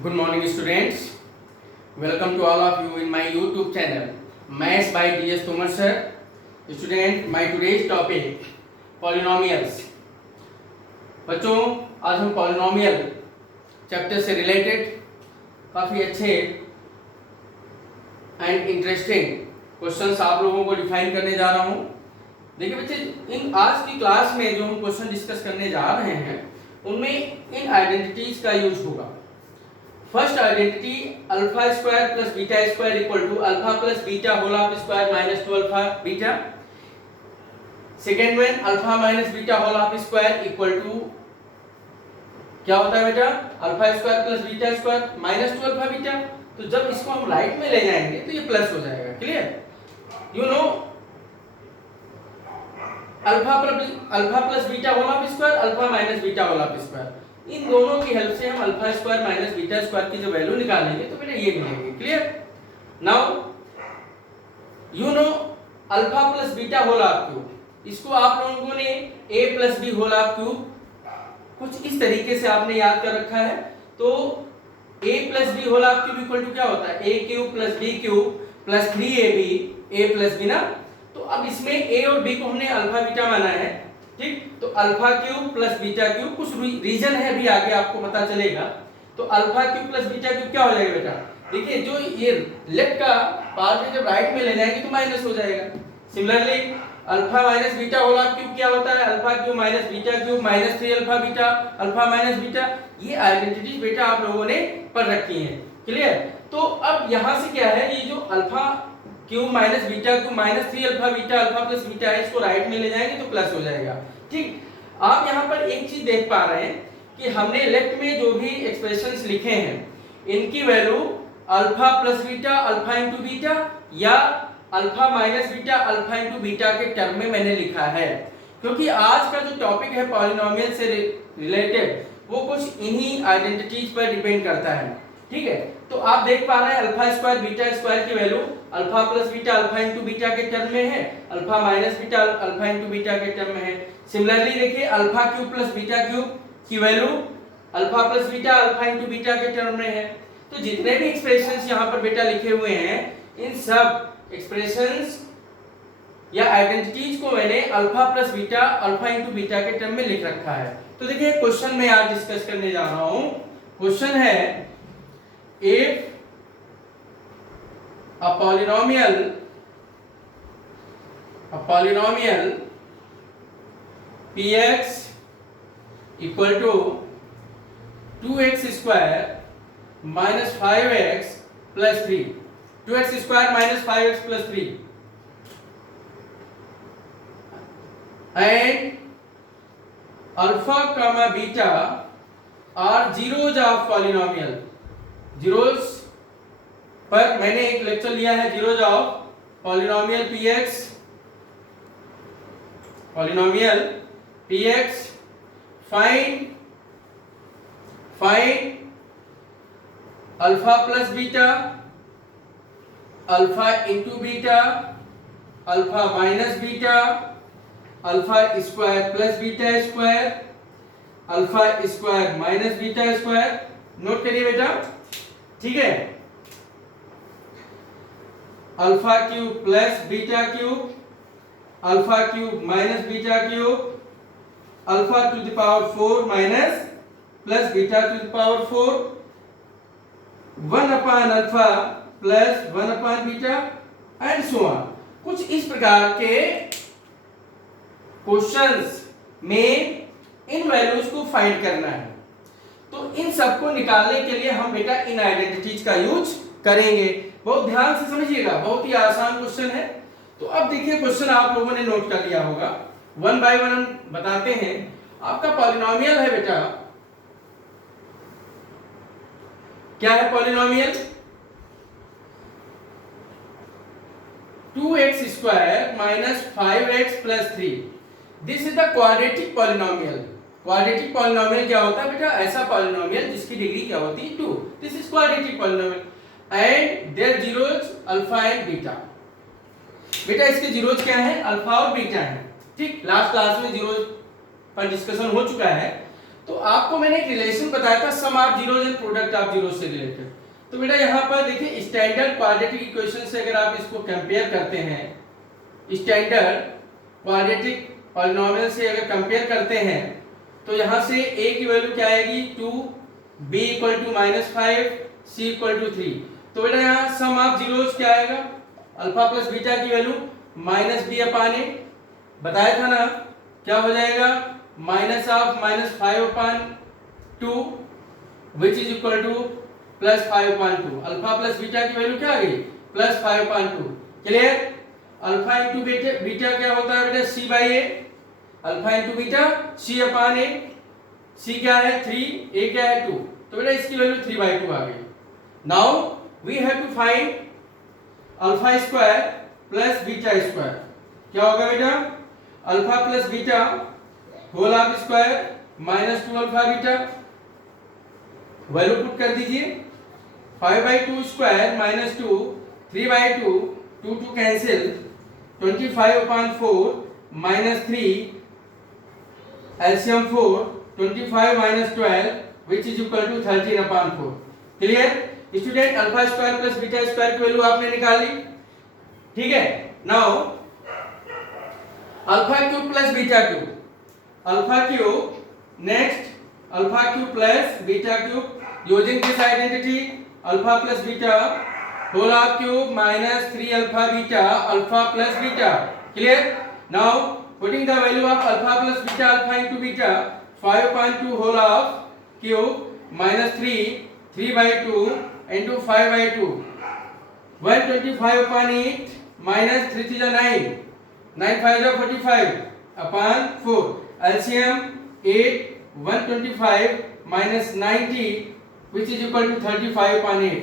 Good morning students. Welcome to all of you in my YouTube channel Maths by DS Tomar sir. Student, my today's topic polynomials. बच्चों आज हम polynomial chapter से related काफ़ी अच्छे and interesting questions आप लोगों को define करने जा रहा हूँ। देखिए बच्चे, इन आज की क्लास में जो हम क्वेश्चन डिस्कस करने जा रहे हैं उनमें इन आइडेंटिटीज का यूज होगा। First identity alpha square plus beta square equal to alpha plus beta whole of square minus 2 alpha beta. Second one alpha minus beta whole of square equal to क्या होता है बेटा, alpha square plus beta square minus 2 alpha beta. तो जब इसको हम right में ले जाएंगे तो ये प्लस हो जाएगा। Clear? You know alpha plus beta whole of square, alpha minus beta whole of square, इन दोनों की हेल्प से हम alpha square minus beta square की जो वैल्यू निकालेंगे तो बेटा ये मिलेगी। Clear? Now you know alpha plus beta whole of cube, इसको आप लोगों ने a plus B whole of cube कुछ इस तरीके से आपने याद कर रखा है। तो a plus B whole of cube equal to क्या होता है, a cube plus b cube plus 3ab a plus b ना। तो अब इसमें a और b को हमने अल्फा बीटा माना है, ठीक। तो alpha cube plus beta cube, कुछ रीजन है भी आगे आपको पता चलेगा। तो alpha cube plus beta cube क्या हो जाएगा बेटा, देखिए जो ये लेफ्ट का पार्ट है जब राइट में ले जाएंगे तो माइनस हो जाएगा। Similarly alpha minus beta whole of cube क्या होता है, alpha cube minus beta cube minus 3 alpha beta alpha minus beta. ये आइडेंटिटीज बेटा आप लोगों ने पढ़ रखी हैं। क्लियर? तो अब यहां से क्या है, ये जो alpha cube minus beta cube minus 3 alpha beta alpha plus beta है, इसको राइट में ले जाएंगे तो प्लस हो जाएगा। ठीक, आप यहाँ पर एक चीज देख पा रहे हैं कि हमने लेफ्ट में जो भी एक्सप्रेशंस लिखे हैं इनकी value alpha plus beta alpha into beta या alpha minus beta alpha into beta के टर्म में मैंने लिखा है, क्योंकि आज का जो टॉपिक है पॉलिनोमियल से रिलेटेड वो कुछ इन्हीं आइडेंटिटीज पर डिपेंड करता है। ठीक है, तो आप देख पा रहे हैं अल्फा स्क्वायर बीटा स्क्वायर की value alpha plus beta alpha into beta के टर्म में है, alpha minus beta alpha into beta के टर्म में है। सिमिलरली देखिए alpha cube plus beta cube की value alpha plus beta alpha into beta के टर्म में है। तो जितने भी एक्सप्रेशंस यहाँ पर बेटा लिखे हुए हैं इन सब एक्सप्रेशंस या आइडेंटिटीज को मैंने alpha plus beta alpha into beta के टर्म में लिख रखा है। तो देखिए क्वेश्चन में आज डिस्कस करने जा रहा हूं। क्वेश्चन है if a polynomial px equal to 2x square minus 5x plus 3, 2x square minus 5x plus 3 and alpha comma beta are zeros of polynomial। Zeros पर मैंने एक लेक्चर लिया है, zeros of polynomial px find alpha plus beta alpha into beta alpha minus beta alpha square plus beta square alpha square minus beta square. Note करिए बेटा, ठीक है। Alpha cube plus beta cube alpha cube minus beta cube alpha to the power 4 minus plus beta to the power 4 1 upon alpha plus 1 upon beta and so on. कुछ इस प्रकार के questions में इन values को फाइंड करना है। तो इन सबको निकालने के लिए हम बेटा इन आइडेंटिटीज का यूज करेंगे। बहुत ध्यान से समझिएगा, बहुत ही आसान क्वेश्चन है। तो अब देखिए क्वेश्चन आप लोगों ने नोट कर लिया होगा, वन बाय वन बताते हैं। आपका पॉलिनोमियल है बेटा, क्या है polynomial, 2x square minus 5x plus 3। This is the quadratic polynomial. Quadratic polynomial क्या होता है बेटा, ऐसा पॉलिनोमियल जिसकी डिग्री क्या होती है 2। This is quadratic polynomial and their zeros alpha and beta. बेटा इसके जीरोस क्या है, अल्फा और बीटा है। ठीक, लास्ट क्लास में जीरोस पर डिस्कशन हो चुका है। तो आपको मैंने एक रिलेशन बताया था sum of zeros and product of zeros से रिलेटेड। तो बेटा यहाँ पर देखिए स्टैंडर्ड क्वाड्रेटिक इक्वेशन से अगर आप इसको कंपेयर करते हैं, स्टैंडर्ड क्वाड्रेटिक पॉलिनोमियल से अगर कंपेयर करते हैं तो यहाँ से a की वैल्यू क्या आएगी 2, b equal to -5, c equal to 3। तो बेटा यहाँ सम ऑफ जीरोस क्या आएगा, अल्फा प्लस बीटा की वैल्यू -b/a बताया था ना, क्या हो जाएगा minus of -5/2 which is equal to +5/2। Alpha plus beta की वैल्यू क्या आ गई +5/2। क्लियर। अल्फा इंटू बीटा क्या होता है बेटा c/a, alpha into beta c/a। c क्या है 3, a क्या है 2, तो बेटा इसकी वैल्यू 3/2 आ गई। Now we have to find alpha square plus beta square. क्या होगा बेटा alpha plus beta whole of square -2 alpha beta, value put कर दीजिए 5/2 square -2, 3/2, 2 cancel, 25/4 -3 LCM 4, 25 - 12 which is equal to 13/4। Clear student. Alpha square plus beta square की value आपने निकाल ली, ठीक है। Now alpha cube plus beta cube, alpha cube, next alpha cube plus beta cube using this identity alpha plus beta whole of cube -3 alpha beta alpha plus beta. Clear. Now putting the value of alpha plus beta alpha into beta 5/2 whole of cube -3, 3/2 into 5/2, 125/8 -3 is 9, 9 5 is 45/4, LCM 8, 125 -90 which is equal to 35/8।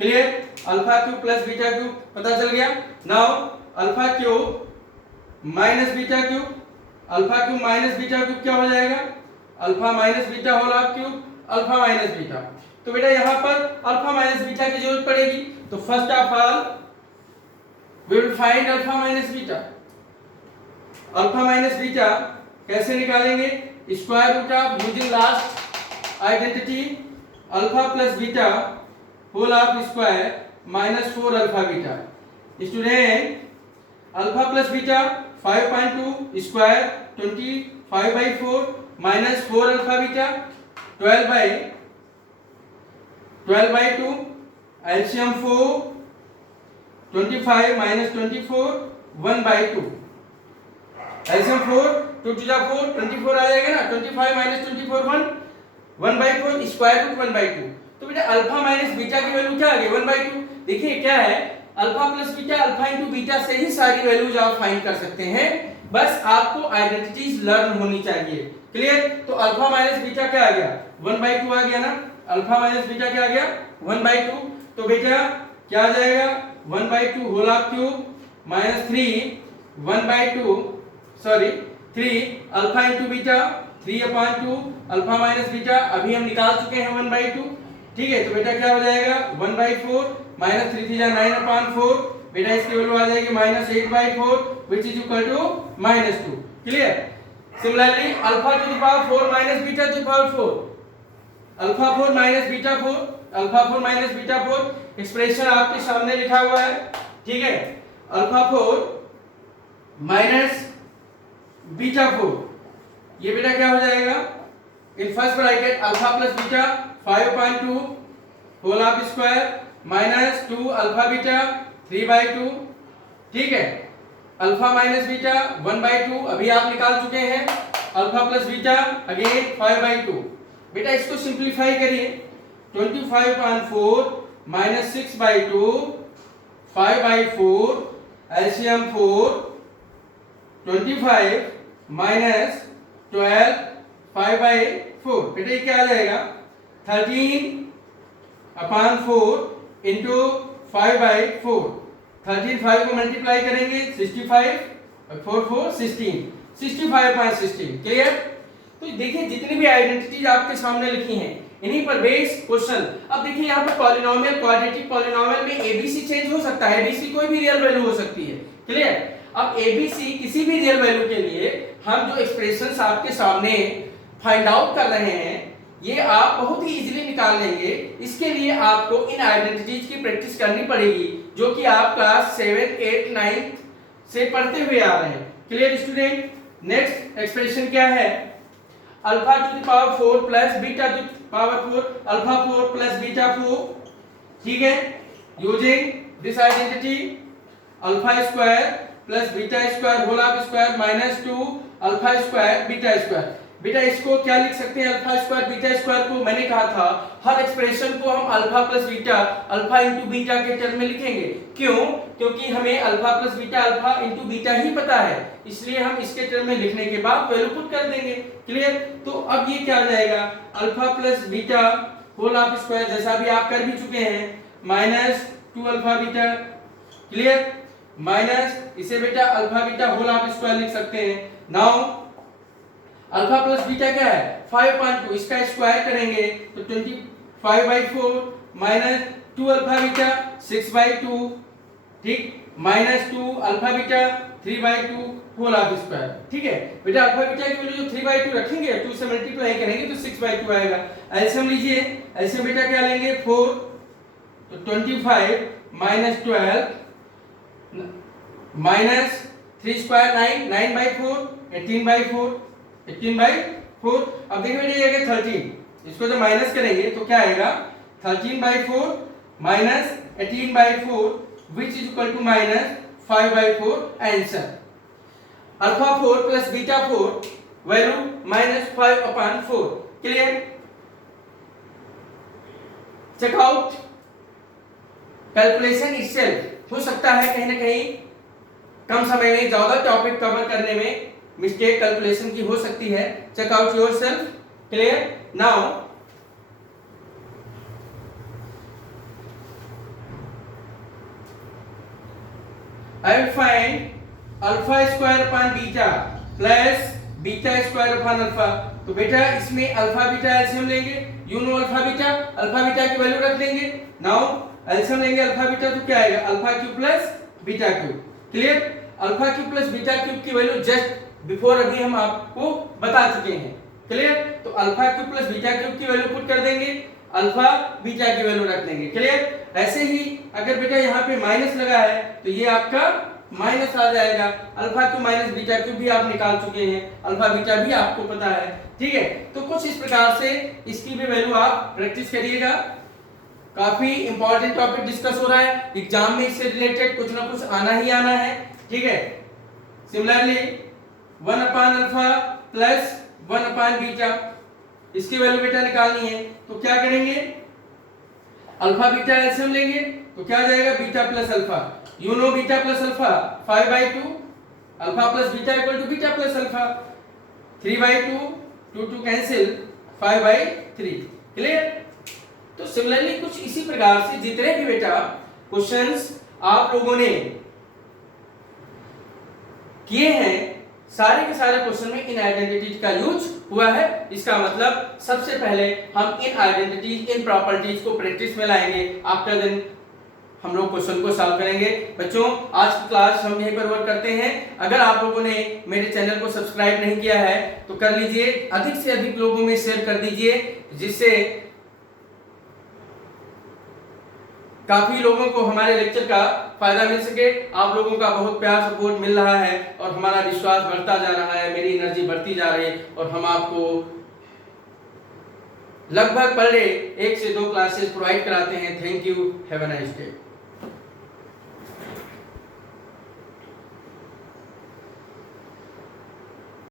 Clear. Alpha cube plus beta cube पता चल गया। Now alpha cube minus beta cube, alpha cube minus beta cube क्या हो जाएगा alpha minus beta whole of cube alpha minus beta. तो बेटा यहाँ पर अल्फा माइनस बीटा की जरूरत पड़ेगी, तो first of all we will find alpha minus beta. Alpha minus beta कैसे निकालेंगे, square root of using last identity alpha plus beta whole of square -4 alpha beta. Student alpha plus beta 5/2 square 25/4 -4 alpha beta 12/2 LCM 4, 25 - 24 1/2, LCM 4 2 2 जा 4 24 आ जाएगा ना, 25 - 24 1/4 square root 1/2। तो बेटा alpha minus beta की value क्या आ गई 1/2। देखिए क्या है alpha plus beta alpha into beta से ही सारी वैल्यूज आप फाइंड कर सकते हैं, बस आपको आइडेंटिटीज लर्न होनी चाहिए। क्लियर। तो अल्फा माइनस बीटा क्या आ गया 1/2 आ गया ना, अल्फा माइनस बीटा क्या आ गया 1/2। तो बेटा क्या आ जाएगा 1/2 whole of cube -3 1/2 sorry 3 alpha into beta 3/2 alpha minus beta अभी हम निकाल चुके हैं 1/2। ठीक है। तो बेटा क्या हो जाएगा 1/4 -3 3 9/4, बेटा इसकी वैल्यू आ जाएगी -8/4 which is equal to -2। Clear. Similarly alpha to the power 4 minus beta to the power 4, alpha 4 minus beta 4, alpha 4 minus beta 4 expression आपके सामने लिखा हुआ है। ठीक है। अल्फा 4 माइनस बीटा 4, ये बेटा क्या हो जाएगा in first bracket alpha plus beta 5/2 whole of square -2 alpha beta 3/2। ठीक है। अल्फा माइनस बीटा 1/2 अभी आप निकाल चुके हैं, अल्फा प्लस बीटा अगेन 5/2। बेटा इसको सिंपलीफाई करिए 25/4 -6/2 5/4 एलसीएम 4 25 -12 5/4, बेटा ये क्या आ जाएगा 13/4 इंटू 5/4, 13 5 को मल्टीप्लाई करेंगे 65 4 4 16 65/16। क्लियर। तो देखिए जितनी भी आइडेंटिटीज आपके सामने लिखी हैं इन्हीं पर बेस क्वेश्चन। अब देखिए यहाँ पर पॉलिनोमियल क्वाड्रेटिक पॉलिनोमियल में एबीसी चेंज हो सकता है, एबीसी कोई भी रियल वैल्यू हो सकती है। क्लियर। अब एबीसी किसी भी रियल वैल्यू के लिए हम जो एक्सप्रेशंस आपके सामने फाइंड आउट कर रहे हैं ये आप बहुत ही इजीली निकाल लेंगे। इसके लिए आपको इन आइडेंटिटीज की प्रैक्टिस करनी पड़ेगी जो कि आप क्लास 7, 8, 9 से पढ़ते हुए आ रहे हैं। Clear student? नेक्स्ट एक्सप्रेशन क्या है? Alpha to the power 4 plus beta to the power 4, alpha 4 plus beta 4, ठीक है, using this identity alpha square plus beta square whole of square minus 2 alpha square beta square. बेटा इसको क्या लिख सकते हैं? अल्फा स्क्वायर बीटा स्क्वायर को मैंने कहा था हर एक्सप्रेशन को हम alpha plus beta alpha into beta के टर्म में लिखेंगे। क्यों? क्योंकि हमें alpha plus beta alpha into beta ही पता है, इसलिए हम इसके टर्म में लिखने के बाद वैल्यू पुट कर देंगे। क्लियर? तो अब ये क्या आ जाएगा? Alpha plus beta whole of square, जैसा भी आप कर भी चुके हैं, minus 2 alpha beta. Clear? Minus इसे बेटा alpha beta whole of square लिख सकते हैं। नाउ अल्फा प्लस बीटा क्या है? 5/2, इसका स्क्वायर करेंगे तो 25/4 माइनस 2 अल्फा बीटा 6/2, ठीक, minus 2 alpha beta 3/2 whole of square. ठीक है बेटा, अल्फा बीटा की वैल्यू जो 3/2 रखेंगे 2 से मल्टीप्लाई करेंगे तो 6/2 आएगा। एलसीएम लीजिए, एलसीएम बेटा क्या लेंगे? 4, तो 25 माइनस 12 माइनस 3 स्क्वायर 9, 9/4 18/4 18/4। अब देखिए बेटा ये आएगा 13, इसको जब माइनस करेंगे तो क्या आएगा? 13/4 minus 18/4 which is equal to minus 5/4 answer. Alpha 4 plus beta 4 value minus 5/4। Clear? Check out calculation itself. हो सकता है कहीं ना कहीं कम समय में ज्यादा टॉपिक कवर करने में मिस्टेक कैलकुलेशन की हो सकती है। Check out yourself. Clear? Now I will find alpha square upon beta plus beta square upon alpha. तो बेटा इसमें अल्फा बीटा एलसीएम लेंगे, यू नो अल्फा बीटा की वैल्यू रख देंगे। नाउ एलसीएम लेंगे अल्फा बीटा तो क्या आएगा? Alpha cube plus beta cube. Clear? Alpha cube plus beta cube की वैल्यू जस्ट बिफोर अभी हम आपको बता चुके हैं। क्लियर? तो alpha cube plus beta cube की वैल्यू पुट कर देंगे, अल्फा बीटा की वैल्यू रख देंगे। क्लियर? ऐसे ही अगर बेटा यहाँ पे माइनस लगा है तो ये आपका माइनस आ जाएगा। Alpha cube minus beta cube भी आप निकाल चुके हैं, अल्फा बीटा भी आपको पता है। ठीक है, तो कुछ इस प्रकार से इसकी भी वैल्यू आप प्रैक्टिस करिएगा। काफी इंपॉर्टेंट टॉपिक डिस्कस हो रहा है, एग्जाम में इससे रिलेटेड कुछ ना कुछ आना ही आना है। ठीक है, similarly 1 upon alpha plus 1 upon beta, इसकी वैल्यू बेटा निकालनी है तो क्या करेंगे? अल्फा बीटा एलसीएम लेंगे तो क्या आ जाएगा? Beta plus alpha. You know beta plus alpha 5/2, alpha plus beta equal to beta plus alpha. 3/2 2 cancel 5/3। Clear? तो सिमिलरली कुछ इसी प्रकार से जितने भी बेटा क्वेश्चंस आप लोगों ने किए हैं सारे के सारे क्वेश्चन में इन आइडेंटिटीज का यूज हुआ है। इसका मतलब सबसे पहले हम इन आइडेंटिटीज इन प्रॉपर्टीज को प्रैक्टिस में लाएंगे, आफ्टर देन हम लोग क्वेश्चन को सॉल्व करेंगे। बच्चों आज की क्लास हम यहीं पर वर्क करते हैं। अगर आप लोगों ने मेरे चैनल को सब्सक्राइब नहीं किया है तो कर लीजिए, अधिक से अधिक लोगों में शेयर कर दीजिए, जिससे काफी लोगों को हमारे लेक्चर का फायदा मिल सके। आप लोगों का बहुत प्यार सपोर्ट मिल रहा है और हमारा विश्वास बढ़ता जा रहा है, मेरी एनर्जी बढ़ती जा रही है और हम आपको लगभग पर डे 1 से 2 क्लासेस प्रोवाइड कराते हैं। Thank you, have a nice day.